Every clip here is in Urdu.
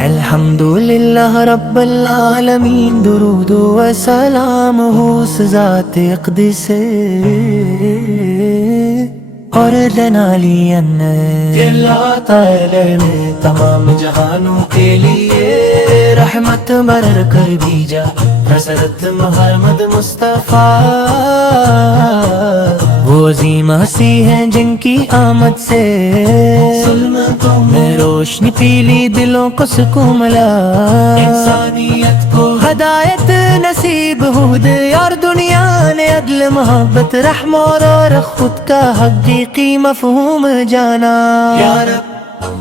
الحمدللہ رب العالمین، درود و سلام ہو اس ذات اقدس اور جلالی کہ اللہ تعالی نے تمام جہانوں کے لیے رحمت برر کر بھیجا حضرت محمد مصطفیٰ۔ وہ عظیم ہستی ہیں جن کی آمد سے ظلمتوں میں روشنی پیلی، دلوں کو سکون ملا، انسانیت کو ہدایت نصیب ہود، اور دنیا نے عدل محبت رحم اور خود کا حقیقی مفہوم جانا۔ یا رب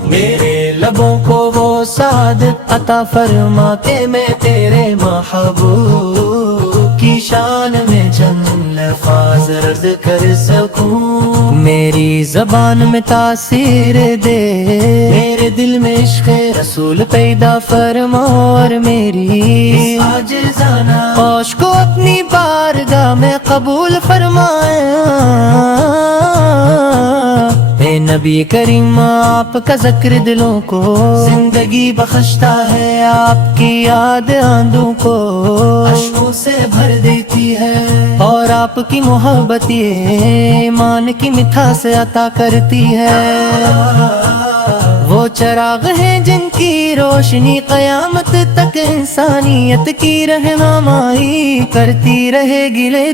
میرے لبوں کو وہ سعادت عطا فرما کہ میں تیرے محبوب کی شان میں چند الفاظ عرض کر سکوں، میری زبان میں تاثیر دے، میرے دل میں عشق رسول پیدا فرما، اور میری عاجزانہ خواہش کو اپنی بارگاہ میں قبول فرمائے۔ اے نبی کریم آپ کا ذکر دلوں کو زندگی بخشتا ہے، آپ کی یاد آندوں کو اشکوں سے بھر دیتی ہے، اور آپ کی محبت یہ ایمان کی مٹھاس عطا کرتی ہے۔ وہ چراغ ہیں جن کی روشنی قیامت تک انسانیت کی رہنمائی کرتی رہے گی، لے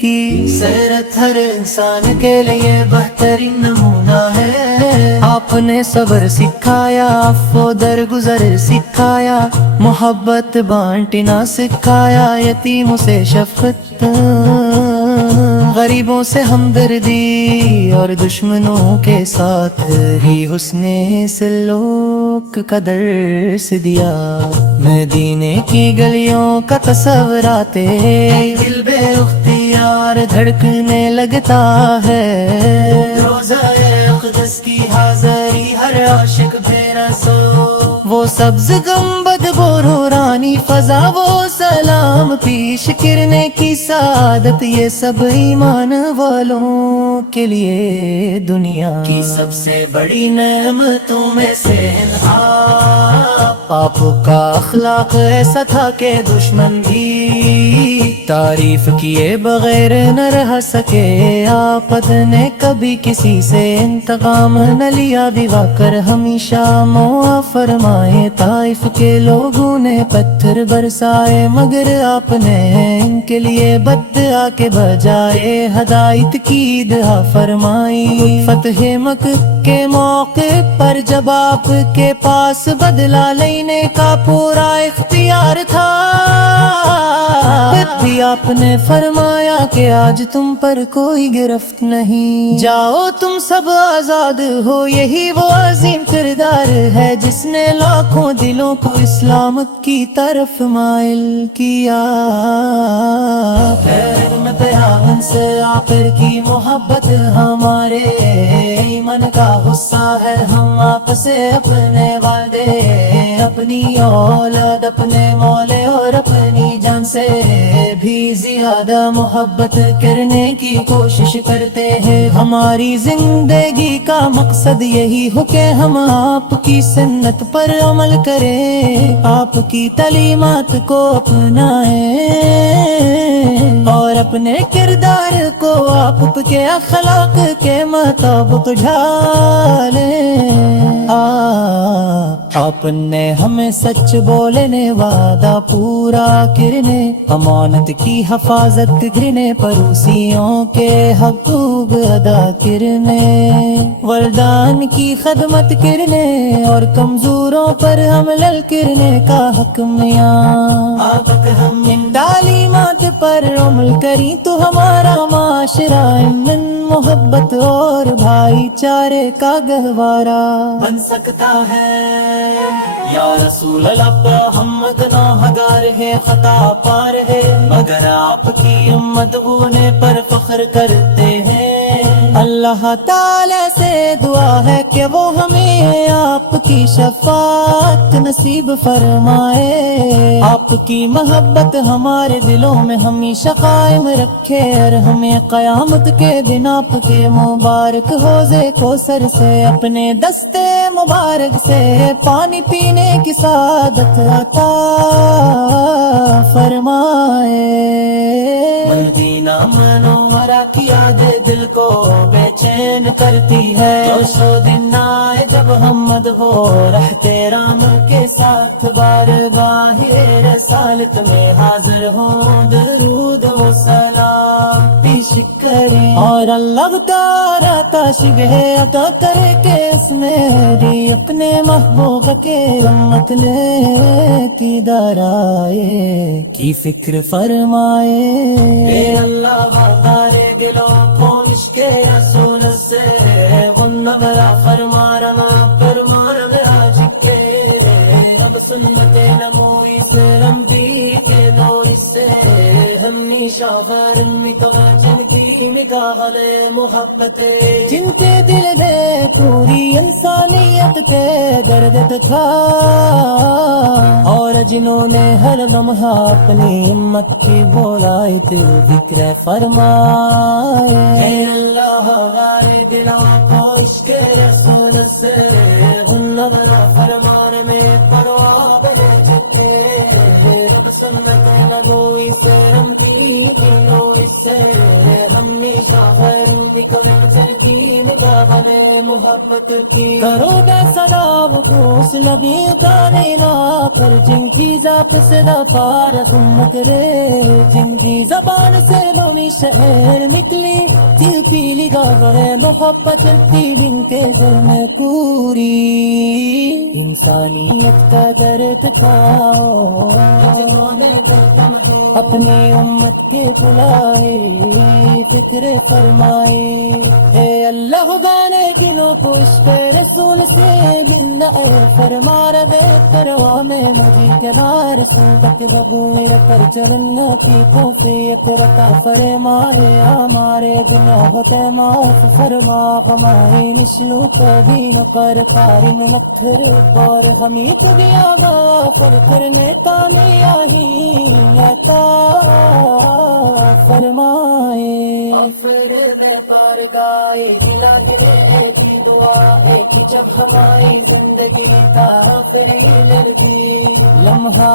کی سیرت ہر انسان کے لیے بہترین نمونہ ہے۔ آپ نے صبر سکھایا، عفو درگزر سکھایا، محبت بانٹنا سکھایا، یتیموں سے شفقت، غریبوں سے ہمدردی، اور دشمنوں کے ساتھ ہی حسن سلوک کا درس دیا۔ مدینے کی گلیوں کا تصور آتے دل بے اختیار دھڑکنے لگتا ہے، روزہ اقدس کی حاضری ہر عاشق بے رسو، وہ سبز گنبد بورانی فضا، وہ سلام پیش کرنے کی سعادت، یہ سب ایمان والوں کے لیے دنیا کی سب سے بڑی نعمتوں میں سے آپ کا اخلاق ایسا تھا کہ دشمن بھی تعریف کیے بغیر نہ رہ سکے۔ آپ نے کبھی کسی سے انتقام نہ لیا، دوا کر ہمیشہ معاف فرمائے۔ طائف کے لوگوں نے پتھر برسائے، مگر آپ نے ان کے لیے بددعا کے بجائے ہدایت کی دعا فرمائی۔ فتح مکہ کے موقع پر جب آپ کے پاس بدلہ لینے کا پورا اختیار تھا، پھر بھی آپ نے فرمایا کہ آج تم پر کوئی گرفت نہیں، جاؤ تم سب آزاد ہو۔ یہی وہ عظیم کردار ہے جس نے لاکھوں دلوں کو اسلام کی طرف مائل کیا۔ پیغمبر سے آخر کی محبت ہمارے ایمان کا غصہ ہے، ہم آپ سے اپنے والدے، اپنی اولاد، اپنے مولے اور اپنی جان سے بھی زیادہ محبت کرنے کی کوشش کرتے ہیں۔ ہماری زندگی کا مقصد یہی ہو کہ ہم آپ کی سنت پر عمل کریں، آپ کی تعلیمات کو اپنائیں، اور اپنے کردار کو آپ کے اخلاق کے مطابق ڈھالیں۔ آپ نے ہمیں سچ بولنے، وعدہ پورا کرنے، امانت کی حفاظت کرنے، پڑوسیوں کے حقوق ادا کرنے، والدین کی خدمت کرنے، اور کمزوروں پر حمل کرنے کا حکم دیا۔ آپ ہم ان تعلیمات پر عمل کریں تو ہمارا معاشرہ امن، محبت اور بھائی چارے کا گہوارہ بن سکتا ہے۔ یا رسول اللہ ہم گناہگار ہے، خطا پار ہے، مگر آپ کی امت ہونے پر فخر کرتے ہیں۔ اللہ تعالی سے دعا ہے کہ وہ ہمیں آپ کی شفاعت نصیب فرمائے، آپ کی محبت ہمارے دلوں میں ہمیشہ قائم رکھے، اور ہمیں قیامت کے دن آپ کے مبارک حوضے کوثر سے اپنے دستے مبارک سے پانی پینے کی سعادت عطا فرمائے۔ مدینہ منورہ کی یادیں دل کو بے چین کرتی ہے، تو سو دن آئے جب ہم مدحو رہتے رام کے ساتھ بارگاہ رسالت میں حاضر ہوں، درود و سلام پیش کریں، اور اللہ تعالیٰ تاشبہ عطا کرے کہ اس میری اپنے محبوب کے رحمت لے کی دارائے کی فکر فرمائے۔ اے اللہ ہمارے دلوں کو عشق رسول سے منورہ فرما رہا فرمان میں آج کے، اب سنت نموئی سے رمضی کے دور سے ہمیشہ فرمی تو جن کی نگاہ محبت، جن کے دل میں پوری انسانیت کے درد تھا، اور جنہوں نے ہر لمحہ اپنی ہمت کی بولائت ذکر فرمائے۔ اے اللہ ہمارے دلوں کو عشق رسول سے منورہ فرمان میں پرواہ بنے جتے، رب سنت نبوی سے ہم دین نوئی سے ہمیشہ فرمی کرم چل کی نگاہ میں محبت کی، کرو گے سلام کو اس نبی دانینا پر جن کی ذات سے دفار امت رے، جن کی زبان سے نومی شعر نکلی تھی پیلی گاہ محبت چلتی دن کے دل میں پوری انسانیت کا درد تھا، اپنی امت کے بلائے فکر فرمائے۔ اے اللہ گانے دنوں کو اس پہ رسول سے ملنا فرما رہے کروا میں نبی کے نار سنت ربوئے پر چلنا کی توفیق رتا فرمائے، ہمارے گناہ معاف فرما، ہماری نشلو کبھی نہ کر قارن مکھر، اور ہمیں دیا غافر کرنے کامیابی عطا فرمائے۔ آخر میں پار گائے کھلا کے ایک ہی دعا ہے کہ جب ہماری زندگی آخری لڑکی لمحہ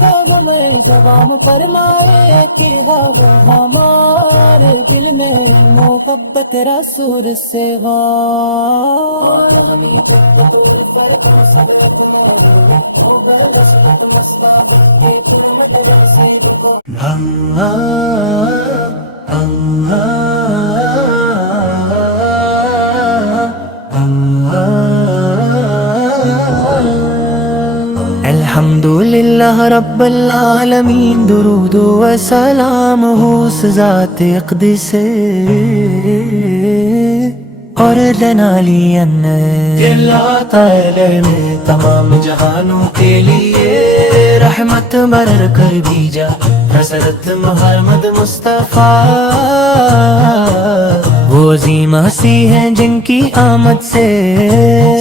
قدم زبان فرمائے کہ ہمارے دل میں محبت رسول سے ہو، اور ہمیں الحمدللہ رب العالمین، درود و سلام ہو اس ذات اقدس اور جنالی کہ اللہ تعالی نے تمام جہانوں کے لیے رحمت برر کر بھیجا حضرت محمد مصطفیٰ، وہ عظیم ہستی ہیں جن کی آمد سے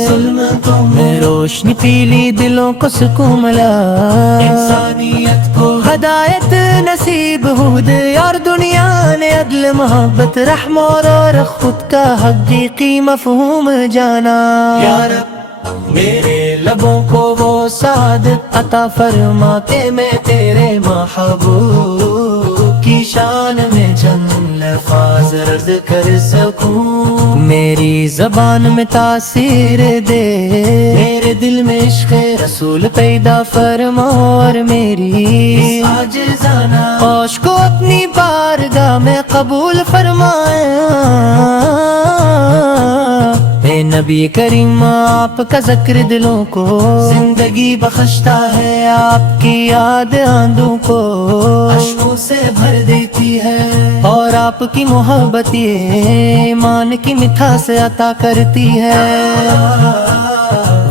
ظلمتوں میں روشنی پیلی دلوں کو سکون ملا، انسانیت کو ہدایت نصیب ہود، اور دنیا نے عدل محبت رحم اور خود کا حقیقی مفہوم جانا۔ یا رب میرے لبوں کو وہ سعادت عطا فرما کہ میں تیرے محبوب کی شان میں چند الفاظ عرض کر سکوں، میری زبان میں تاثیر دے، میرے دل میں عشق رسول پیدا فرما، اور میری عاجزانہ خواہش کو اپنی بارگاہ میں قبول فرمائے۔ اے نبی کریم آپ کا ذکر دلوں کو زندگی بخشتا ہے، آپ کی یاد آندوں کو اشکوں سے بھر دیتی ہے، اور آپ کی محبت یہ ایمان کی مٹھاس عطا کرتی ہے۔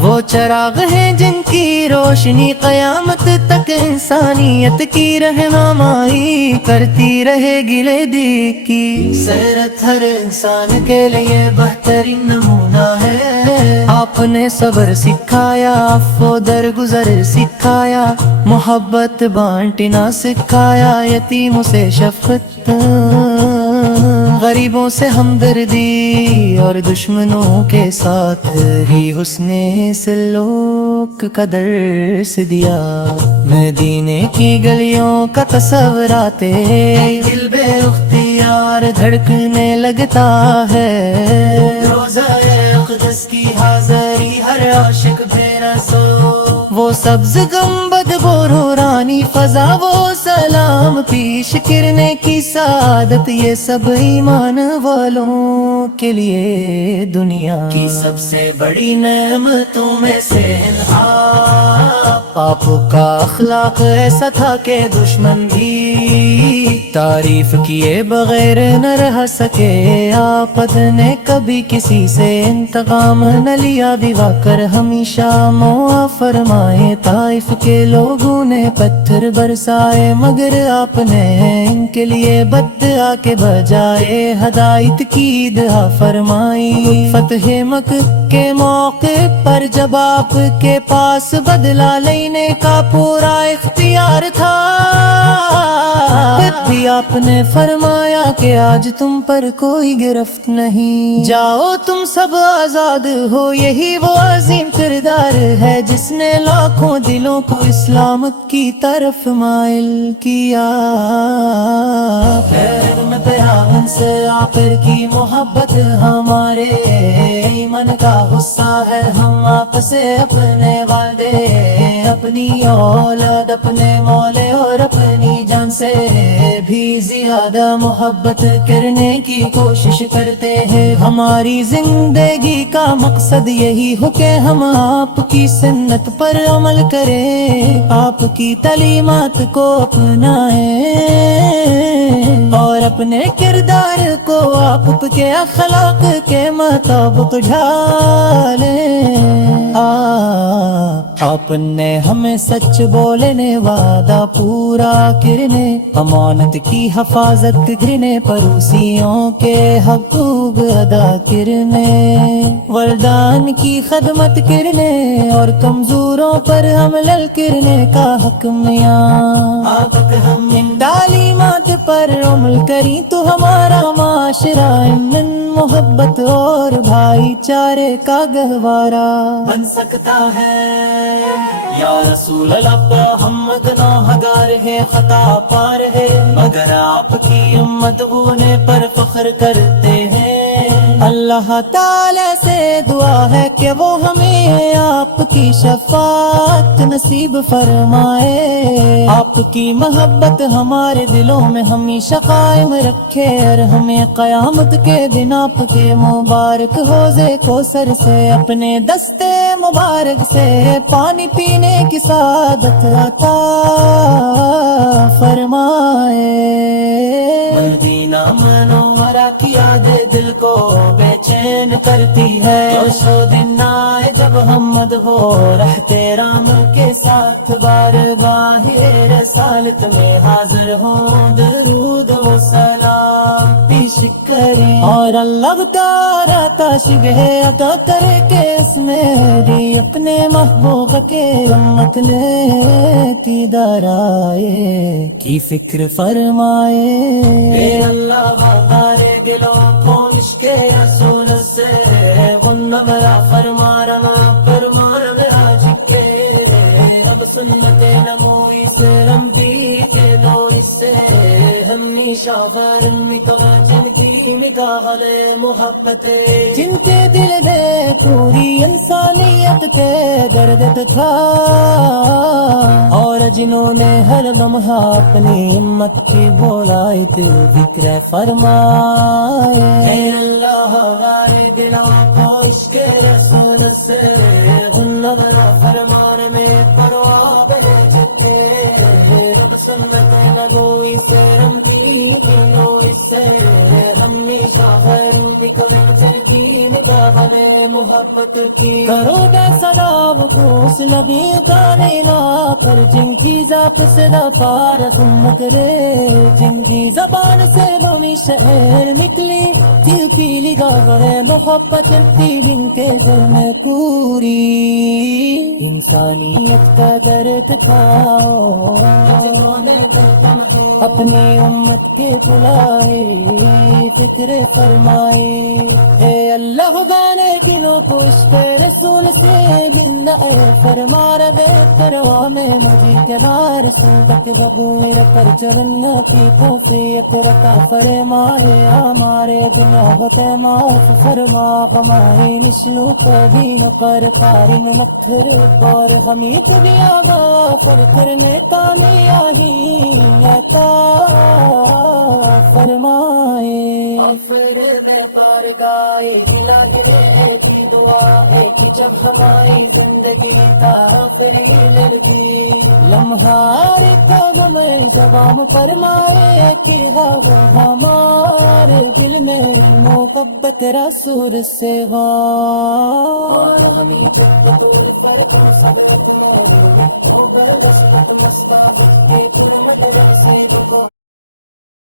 وہ چراغ ہیں جن کی روشنی قیامت تک انسانیت کی رہنمائی کرتی رہے گی لیڈی کی سیرت ہر انسان کے لیے بہترین نمونہ ہے آپ نے صبر سکھایا عفو درگزر سکھایا محبت بانٹنا سکھایا یتیموں سے شفقت غریبوں سے ہمدردی اور دشمنوں کے ساتھ ہی حسن سلوک کا درس دیا مدینے کی گلیوں کا تصور آتے دل بے اختیار دھڑکنے لگتا ہے روزہ اقدس کی حاضری ہر عاشق بے رسو وہ سبز گنبد بورانی فضا وہ سلام پیش کرنے کی سعادت یہ سب ایمان والوں کے لیے دنیا کی سب سے بڑی نعمتوں میں سے آپ کا اخلاق ایسا تھا کہ دشمن بھی تعریف کیے بغیر نہ رہ سکے آپ نے کبھی کسی سے انتقام نہ لیا دوا کر ہمیشہ معاف فرمائے طائف کے لوگوں نے پتھر برسائے مگر آپ نے ان کے لیے بددعا کے بجائے ہدایت کی دعا فرمائی فتح مکہ کے موقع پر جب آپ کے پاس بدلہ لینے کا پورا اختیار تھا پھر بھی آپ نے فرمایا کہ آج تم پر کوئی گرفت نہیں جاؤ تم سب آزاد ہو یہی وہ عظیم کردار ہے جس نے لاکھوں دلوں کو اسلام کی طرف مائل کیا خیر میں پیغام سے آخر کی محبت ہمارے ایمان کا غصہ ہے ہم آپ سے اپنے والدے اپنی اولاد اپنے مولے اور اپنی جان سے بھی زیادہ محبت کرنے کی کوشش کرتے ہیں ہماری زندگی کا مقصد یہی ہو کہ ہم آپ کی سنت پر عمل کریں آپ کی تعلیمات کو اپنائیں اور اپنے کردار کو آپ کے اخلاق کے مطابق ڈھالیں آپ نے ہمیں سچ بولنے وعدہ پورا کرنے امانت کی حفاظت کرنے پڑوسیوں کے حقوق ادا کرنے والدین کی خدمت کرنے اور کمزوروں پر حمل کرنے کا حق میاں آپ ہم ان تعلیمات پر عمل کریں تو ہمارا معاشرہ امن محبت اور بھائی چارے کا گہوارہ بن سکتا ہے یا رسول اللہ ہم گناہگار ہے خطا پار ہے مگر آپ کی امت ہونے پر فخر کرتے ہیں اللہ تعالی سے دعا ہے کہ وہ ہمیں آپ کی شفاعت نصیب فرمائے آپ کی محبت ہمارے دلوں میں ہمیشہ قائم رکھے اور ہمیں قیامت کے دن آپ کے مبارک حوضے کوثر سے اپنے دستے مبارک سے پانی پینے کی سعادت عطا فرمائے مدینہ منورہ کی یادیں دل کو بے چین کرتی ہے سو دن آئے جب محمد ہو رہتے رام کے ساتھ بارگاہ رسالت میں حاضر ہوں درود و سلام پیش کریں اور اللہ تعالیٰ تشبیہ عطا کرے کہ اس میری اپنے محبوب کے امت لیتی درائے کی فکر فرمائے اے اللہ ہمارے دلوں کو عشق رسول سے منورہ فرما رہا فرمان میں آج کے اب سنت نموئی سے رمضی کے لو اس سے ہمیشہ غرم کا جن کی نگاہ محبت جن کے دل میں پوری انسانیت کے درد تھا اور جنہوں نے ہر لمحہ اپنی ہمت کی بولائت ذکر فرمائے اے اللہ ہمارے دلوں کو عشق رسول سے منورہ فرمان میں پرواہ بھیج کے رب سنت نبوی سے رمضی کی نوئی سے ہمیشہ خیر نکل کی نگاہ میں محبت محبت کی کرو گے سلام کو اس نبی کائنا پر جن کی ذات سے دفار تم کرے جن کی زبان سے بمی شہر نکلی تھی پیلی گاگرے محبت تھی جن کے دل میں پوری انسانیت کا درد کھاؤ اپنی امت کے بلائے فکر فرمائے اے اللہ گانے کنوں کو اس پہ رسول سے زندہ فرما رہے کروا میں مجھے کنار سنت ببوئے پر چلنا کی توفیق رکھا فرمائے ہمارے گناہ معاف فرما ہمارے نشلو کبھی نہ کر قارن مکھر اور حمید دیا غافر کرنے کامیابی عطا فرمائے آفر میں پار گائے کھلا کے کی دعا ہے کہ جب ہماری زندگی تافری لڑکی لمحار قدم جوام فرمائے کہ ہمارے دل میں محبت رسول سے ہو اور ہمیں دور سر کو سب اپنا ہو بس مشتاق کے پھول مدرسے